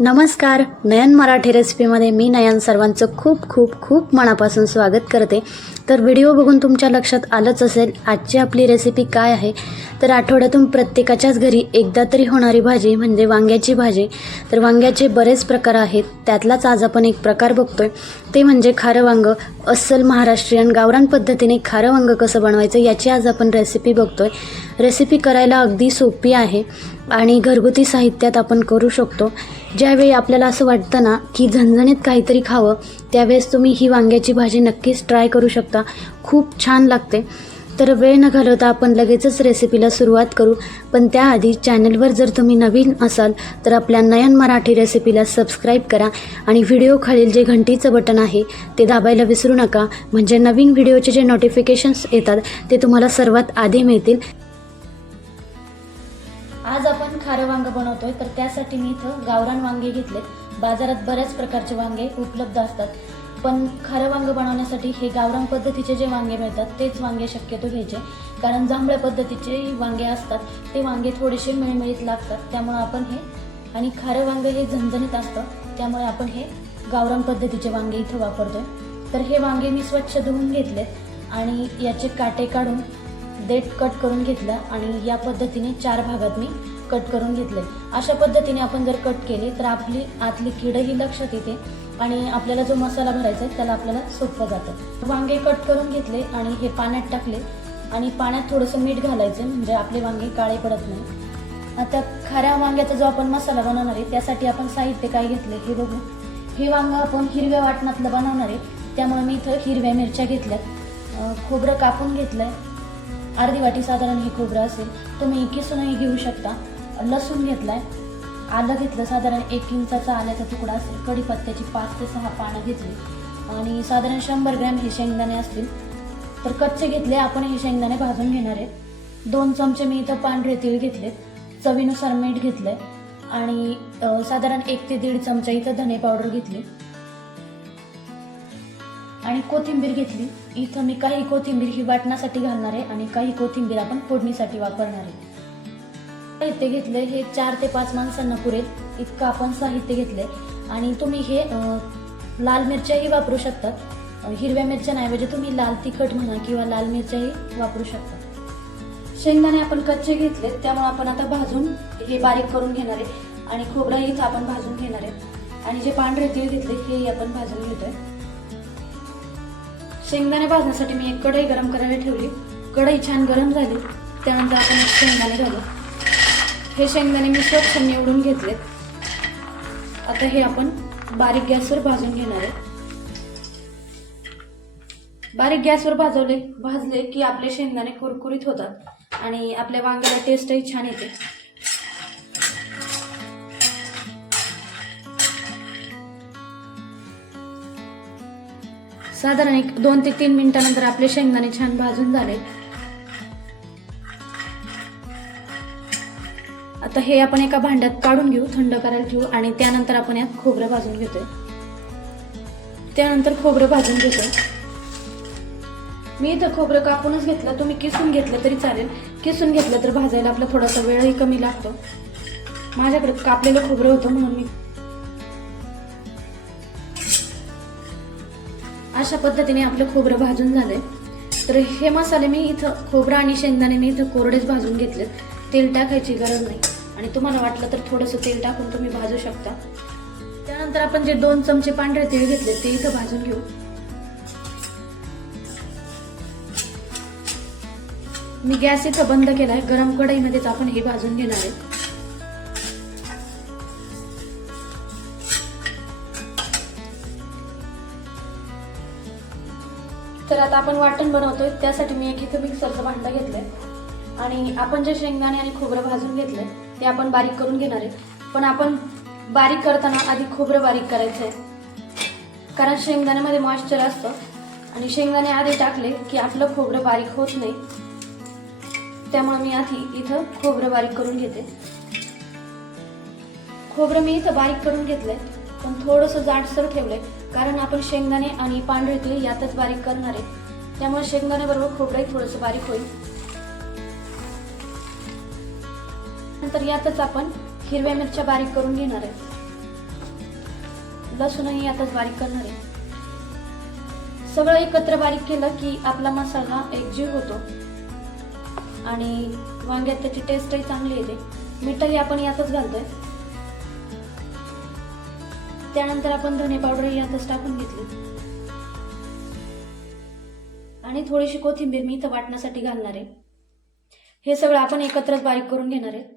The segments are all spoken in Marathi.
नमस्कार नयन मराठी रेसिपीमध्ये मी नयन सर्वांचं खूप खूप खूप मनापासून स्वागत करते. तर व्हिडिओ बघून तुमच्या लक्षात आलंच असेल आजची आपली रेसिपी काय आहे? तर आठवड्यातून प्रत्येकाच्याच घरी एकदा तरी होणारी भाजी म्हणजे वांग्याची भाजी. तर वांग्याचे बरेच प्रकार आहेत त्यातलाच आज आपण एक प्रकार बघतोय. ते म्हणजे खारं वांग. अस्सल महाराष्ट्रीयन गावरान पद्धतीने खारं वांग कसं बनवायचं याची आज आपण रेसिपी बघतोय. रेसिपी करायला अगदी सोपी आहे आणि घरगुती साहित्यात आपण करू शकतो. ज्यावेळी आपल्याला असं वाटतं ना की झणझणीत काहीतरी खावं त्यावेळेस तुम्ही ही वांग्याची भाजी नक्कीच ट्राय करू शकता. खूप छान लागते. तर वेळ न घालवता आपण लगेचच रेसिपीला सुरुवात करू. पण त्याआधी चॅनलवर जर तुम्ही नवीन असाल तर आपल्या नयन मराठी रेसिपीला सबस्क्राईब करा. आणि व्हिडिओ खालील जे घंटीचं बटन आहे ते दाबायला विसरू नका. म्हणजे नवीन व्हिडिओचे जे नोटिफिकेशन्स येतात ते तुम्हाला सर्वात आधी मिळतील. आज आपण खारं वांग बनवतोय तर त्यासाठी मी इथं गावरान वांगे घेतले बाजारात बऱ्याच प्रकारचे वांगे उपलब्ध असतात. पण खारं वांग बनवण्यासाठी हे गावरान पद्धतीचे जे वांगे मिळतात तेच वांगे शक्यतो घ्यायचे. कारण जांभळ्या पद्धतीचे वांगे असतात ते वांगे थोडेसे मिळमिळीत लागतात त्यामुळे आपण हे आणि खारं वांगे हे झणझणीत असतं त्यामुळे आपण हे गावरान पद्धतीचे वांगे इथं वापरतोय. तर हे वांगे मी स्वच्छ धुवून घेतलेत आणि याचे काटे काढून देठ कट करून घेतलं आणि या पद्धतीने चार भागात मी कट करून घेतले. अशा पद्धतीने आपण जर कट केले तर आपली आतली किडही लक्षात येते आणि आपल्याला जो मसाला भरायचा आहे त्याला आपल्याला सोपं जातं. वांगे कट करून घेतले आणि हे पाण्यात टाकले. आणि पाण्यात थोडंसं मीठ घालायचं म्हणजे आपले वांगे काळे पडत नाही. आता खाऱ्या वांग्याचा जो आपण मसाला बनवणार आहे त्यासाठी आपण साहित्य काय घेतले हे बघू. हे वांगं आपण हिरव्या वाटणातलं बनवणार आहे. त्यामुळे मी इथं हिरव्या मिरच्या घेतल्या खोबरं कापून घेतलं आहे अर्धी वाटी साधारण हे खोबरं असेल. तुम्ही किसूनही घेऊ शकता. लसूण घेतलाय. आलं घेतलं साधारण एक इंचाचा आल्याचा तुकडा असेल. कढीपत्त्याची पाच ते सहा पानं घेतली. आणि साधारण शंभर ग्रॅम हे शेंगदाणे असतील. तर कच्चे घेतले आपण हे शेंगदाणे भाजून घेणार आहे. दोन चमचे मी इथं पांढरे तीळ घेतलेत चवीनुसार मीठ घेतलंय. आणि साधारण एक ते दीड चमचा इथं धने पावडर घेतली. आणि कोथिंबीर घेतली. इथं मी काही कोथिंबीर ही वाटण्यासाठी घालणार आहे. आणि काही कोथिंबीर आपण फोडणीसाठी वापरणार आहे. साहित्य घेतलंय हे चार ते पाच माणसांना पुरेल इतकं आपण साहित्य घेतलंय. आणि तुम्ही हे लाल मिरच्याही वापरू शकतात हिरव्या मिरच्यांऐवजी म्हणजे तुम्ही लाल तिखट म्हणा किंवा लाल मिरच्याही वापरू शकता. शेंगदाणे आपण कच्चे घेतले त्यामुळे आपण आता भाजून हे बारीक करून घेणार आहे. आणि खोबराही इथं आपण भाजून घेणार आहे. आणि जे पांढरे तीळ घेतले हेही आपण भाजून घेतोय. शेंगदाणे भाजण्यासाठी मी एक कढई गरम करायला ठेवली. कढई छान गरम झाली. त्यानंतर आपण शेंगदाणे घालू. हे शेंगदाणे मी स्वच्छ निवडून घेतलेत. आता हे आपण बारीक गॅसवर भाजून घेणार आहे. बारीक गॅसवर भाजवले भाजले की आपले शेंगदाणे कुरकुरीत होतात आणि आपल्या वांग्याला टेस्टही छान येते. साधारण एक दोन ते तीन मिनिटानंतर आपले शेंगदाणे छान भाजून झाले आता हे आपण एका भांड्यात काढून घेऊ थंड करायला ठेवू आणि त्यानंतर आपण यात खोबरं भाजून घेतोय. त्यानंतर खोबरं भाजून घेतोय. मी इथं खोबरं कापूनच घेतलं तुम्ही किसून घेतलं तरी चालेल. किसून घेतलं तर भाजायला आपला थोडासा वेळही कमी लागतो. माझ्याकडे कापलेलं खोबरं होतं म्हणून मी अशा पद्धतीने आपलं खोबरं भाजून झालंय. तर हे मसाले मी इथं खोबरं आणि शेंगदाणे मी इथं कोरडेच भाजून घेतलेत. तेल टाकायची गरज नाही. आणि तुम्हाला वाटलं तर थोडंसं तेल टाकून तुम्ही भाजू शकता. त्यानंतर आपण जे दोन चमचे पांढरे तेल घेतले ते इथं भाजून घेऊ. मी गॅस इथं बंद केलाय. गरम कढईमध्येच आपण हे भाजून घेणार आहे. तर आता आपण वाटण बनवतोय. त्यासाठी मी एक इथं मिक्सरचं भांडं घेतलंय. आणि आपण जे शेंगदाणे आणि खोबरं भाजून घेतलं ते आपण बारीक करून घेणार आहे. पण आपण बारीक करताना आधी खोबरं बारीक करायचं आहे कारण शेंगदाण्यामध्ये मॉइश्चर असतं. आणि शेंगदाणे आधी टाकले की आपलं खोबरं बारीक होत नाही. त्यामुळे मी आधी इथं खोबरं बारीक करून घेते. खोबरं मी इथं बारीक करून घेतलंय पण थोडंसं जाडसर ठेवलंय कारण आपण शेंगदाणे आणि पांढरे तीळ यातच बारीक करणार आहे. त्यामुळे शेंगदाणे बरोबर खोबरंही थोडंसं बारीक होईल. त्यानंतर यातच आपण हिरव्या मिरच्या बारीक करून घेणार आहे. लसूणही आताच बारीक करणार आहे. सगळं एकत्र बारीक केलं की आपला मसाला एकजीव होतो. आणि वांग्यात त्याची टेस्टही चांगली येते. मीठही आपण यातच घालतोय. त्यानंतर आपण धने पावडर यातच टाकून घेतली. आणि थोडीशी कोथिंबीर मी इथं वाटण्यासाठी घालणार आहे. हे सगळं आपण एकत्रच बारीक करून घेणार आहे.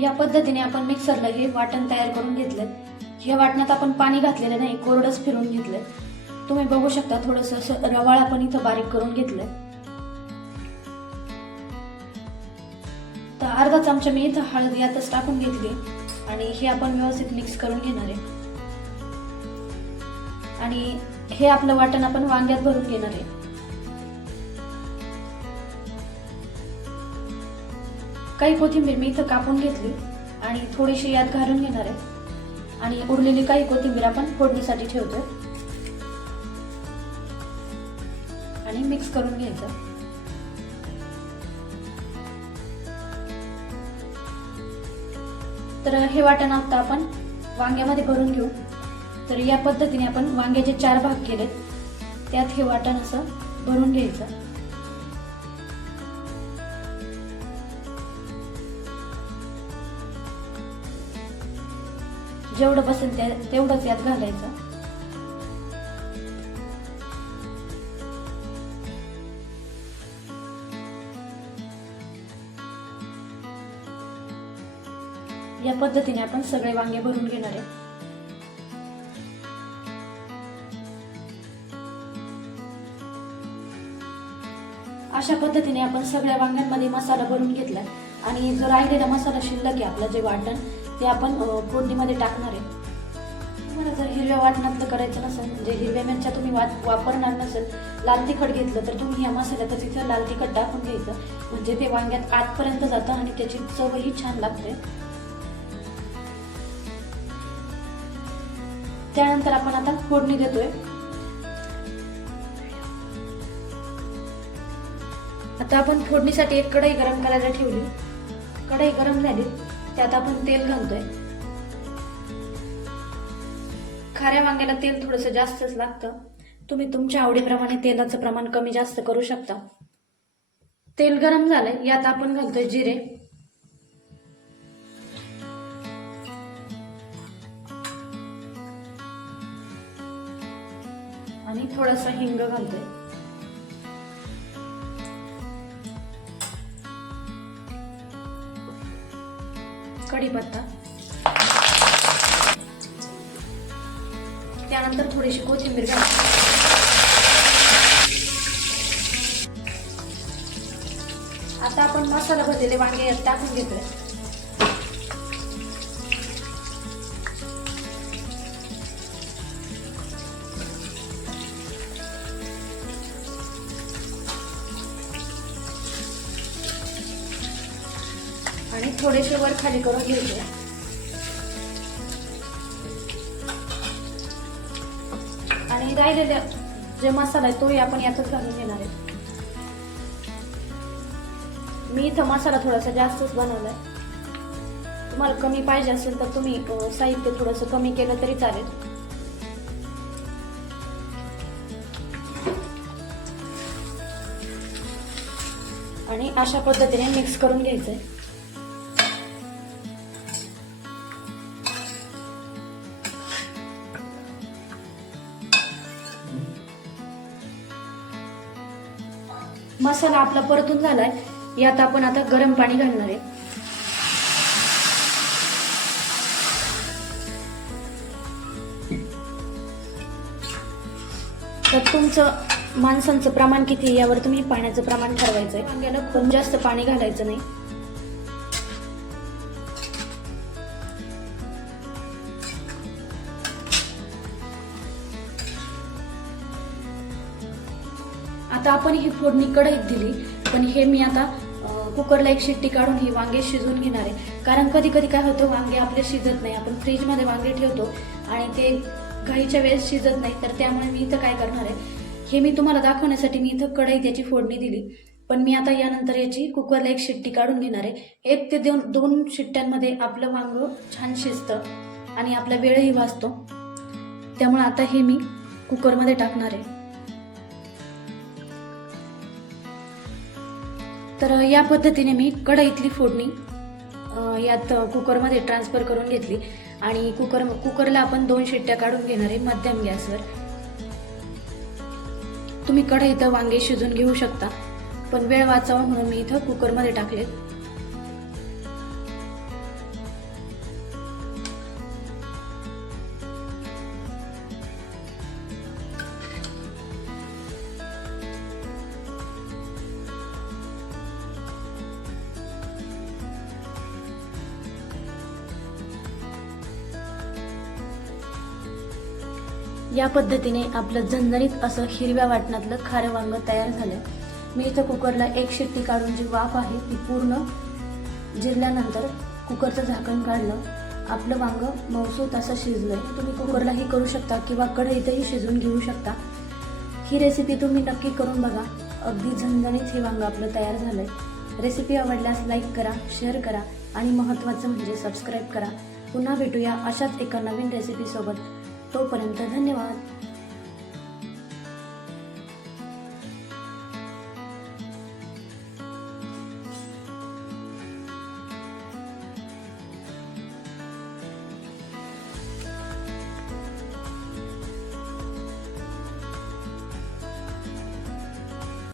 या पद्धतीने आपण मिक्सरला हे वाटण तयार करून घेतलं. या वाटणात आपण पाणी घातलेलं नाही कोरडंच फिरून घेतलं. तुम्ही बघू शकता थोडस रवाळ आपण इथं बारीक करून घेतलंय तर अर्धा चमचा मी इथं हळद यातच टाकून घेतली आणि हे आपण व्यवस्थित मिक्स करून घेणार आहे. आणि हे आपलं वाटण आपण वांग्यात भरून घेणार आहे. काही कोथिंबीर मी इथं कापून घेतली आणि थोडीशी यात घालून घेणार आहे. आणि उरलेली काही कोथिंबीर आपण फोडणीसाठी ठेवतोय. आणि मिक्स करून घ्यायचं. तर हे वाटण आता आपण वांग्यामध्ये भरून घेऊ. तर या पद्धतीने आपण वांग्याचे चार भाग केलेत. त्यात हे वाटण असं भरून घ्यायचं. जेवढं बसेल ते तेवढंच यात घालायचं. या पद्धतीने आपण सगळे वांगे भरून घेणार आहे अशा पद्धतीने आपण सगळ्या वांग्यांमध्ये मसाला भरून घेतला आणि जो राहिलेला मसाला शिल्लक आहे आपलं जे वाटण ते आपण फोडणीमध्ये टाकणार आहे. तुम्हाला जर हिरव्या वाटणातलं करायचं नसेल म्हणजे हिरव्या मिरच्या तुम्ही वाट वापरणार नसेल लाल तिखट घेतलं तर तुम्ही या मसाल्यातच तिथं लाल तिखट टाकून घ्यायचं. म्हणजे ते वांग्यात आतपर्यंत जातं आणि त्याची चवही छान लागते. त्यानंतर आपण आता फोडणी देतोय. आता आपण फोडणीसाठी एक कढई गरम करायला ठेवली. कढई गरम झाली. त्यात आपण तेल घालतोय. खाऱ्या वांग्याला तेल थोडंसं जास्तच लागतं. तुम्ही तुमच्या आवडीप्रमाणे तेलाचं प्रमाण कमी जास्त करू शकता. तेल गरम झालंय यात आपण घालतोय जिरे. आणि थोडंसं हिंग घालतोय. कढीपत्ता त्यानंतर थोडीशी कोथिंबीर घालायची आता आपण मसाला भरलेले वांगे टाकून घेतोय आणि थोडेसे वर खाली करून घ्यायचे आणि राहिलेले जे मसाला आहे तोही आपण यातच घालून घेणार आहे. मी इथं मसाला थोडासा जास्तच बनवलाय. तुम्हाला कमी पाहिजे असेल तर तुम्ही साहित्य थोडंसं कमी केलं तरी चालेल. आणि अशा पद्धतीने मिक्स करून घ्यायचंय. मसाला आपला परतून झालाय. यात आपण आता गरम पाणी घालणार आहे. तर तुमचं माणसांचं प्रमाण किती आहे? यावर तुम्ही पाण्याचं प्रमाण ठरवायचंय. वांग्याला खूप जास्त पाणी घालायचं नाही. आता आपण ही फोडणी कढईत दिली पण हे मी आता कुकरला एक शिट्टी काढून ही वांगे शिजवून घेणार आहे. कारण कधी कधी काय होतं वांगे आपले शिजत नाही. आपण फ्रीजमध्ये वांगे ठेवतो आणि ते घाईच्या वेळेस शिजत नाही तर त्यामुळे मी इथं काय करणार आहे? हे मी तुम्हाला दाखवण्यासाठी मी इथं कढईत याची फोडणी दिली. पण मी आता यानंतर याची कुकरला एक शिट्टी काढून घेणार आहे. एक ते दोन दोन शिट्ट्यांमध्ये आपलं वांग छान शिजतं आणि आपला वेळही वाचतो. त्यामुळे आता हे मी कुकरमध्ये टाकणार आहे. तर या पद्धतीने मी कढईतली फोडणी यात कुकरमध्ये ट्रान्सफर करून घेतली. आणि कुकर कुकरला आपण दोन शिट्ट्या काढून घेणार आहे मध्यम गॅसवर. तुम्ही कढईत वांगे शिजून घेऊ शकता पण वेळ वाचावा म्हणून मी इथं कुकरमध्ये टाकले या पद्धतीने आपलं झणझणीत असं हिरव्या वाटणातलं खारं वांग तयार झालं. मी इथं कुकरला एक शिट्टी काढून जी वाफ आहे ती पूर्ण जिरल्यानंतर कुकरचं झाकण काढलं. आपलं वांग मौसूत असं शिजलं तुम्ही कुकरलाही करू शकता किंवा कढईतही शिजून घेऊ शकता. ही रेसिपी तुम्ही नक्की करून बघा. अगदी झणझणीत हे वांग आपलं तयार झालंय. रेसिपी आवडल्यास लाईक करा शेअर करा आणि महत्त्वाचं म्हणजे सबस्क्राईब करा. पुन्हा भेटूया अशाच एका नवीन रेसिपीसोबत तोपर्यंत धन्यवाद.